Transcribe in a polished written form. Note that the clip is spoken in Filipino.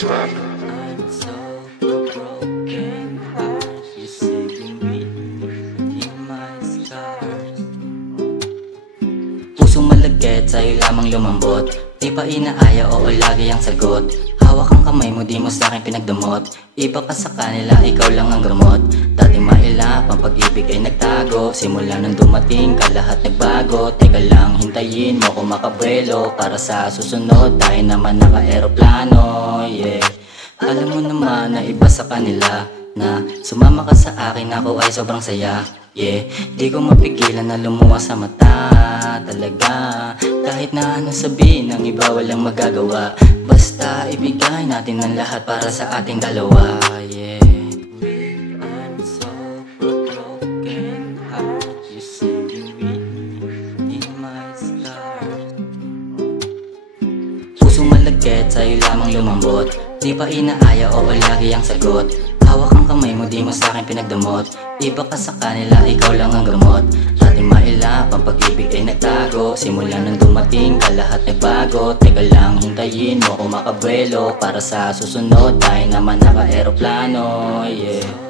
I'm so broken heart. You're saving me in my scars. Pusong malagkit, sa'yo lamang lumambot. Di pa inaaya, oo lagi ang sagot. Hawak ang kamay mo, di mo sa'kin pinagdamot. Iba ka sa kanila, ikaw lang ang gamot. Dating mailap, ang pag-ibig ay nagtago. Simula nang dumating ka, lahat nagbago. Teka lang, hintayin mo ko makabuelo para sa susunod, tayo naman naka-aeroplano, yeah. Alam mo naman na iba sa kanila, na sumama ka sa akin, ako ay sobrang saya, yeah. Di ko mapigilan na lumuha sa mata, talaga. Kahit na anong sabihin ng iba, walang magagawa. Basta ibigay natin ang lahat para sa ating dalawa, yeah. I'm so broken heart. You're saving me in my scars. Pusong malagkit, sa'yo lamang lumambot. Di pa inaaya, oo lagi ang sagot. Hawak ang kamay mo, di mo sa'kin pinagdamot. Iba ka sa kanila, ikaw lang ang gamot. Dating mailap, ang pag-ibig ay nagtago. Simula nang dumating ka, lahat nagbago. Teka lang, hintayin mo ko makabuelo para sa susunod, tayo naman naka-aeroplano, yeah.